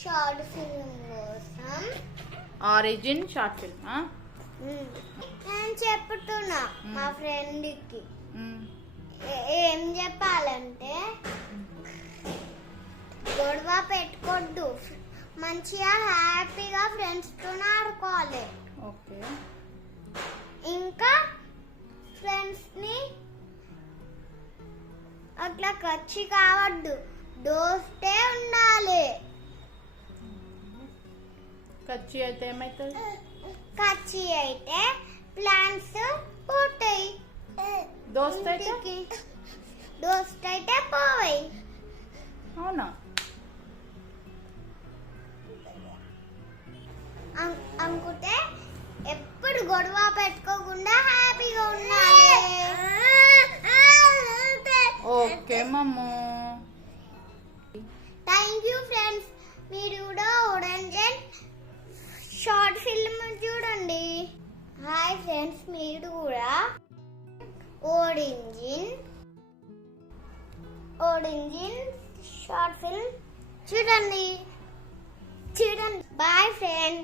Short film కోసం origin short film. నేను చెప్తున్నా మా ఫ్రెండ్కి ఏం చెప్పాలంటే గొడవ పెట్టుకోవద్దు, మంచిగా హ్యాపీగా ఫ్రెండ్స్తో ఆడుకోవాలి. ఓకే. ఇంకా ఫ్రెండ్స్ని అట్లా ఖర్చు కావద్దు, దోస్తే ఉండాలి. కచ్చి అయితే ఏమవుతుంది? ఖర్చు అయితే ప్లాన్స్ పోతాయి, దోస్త్ అయితే పోవాయి. అవునా? అనుకుంటే ఎప్పుడు గొడవ పెట్టుకోకుండా హ్యాపీగా ఉండాలి. ఓకే మమ్ము. Thank you friends. మీరు కూడా ఓరెంజన్ షార్ట్ ఫిల్మ్ చూడండి. హాయ్ ఫ్రెండ్స్, మీరు కూడా ఓరెంజన్ షార్ట్ ఫిల్మ్ చూడండి. Boy friend.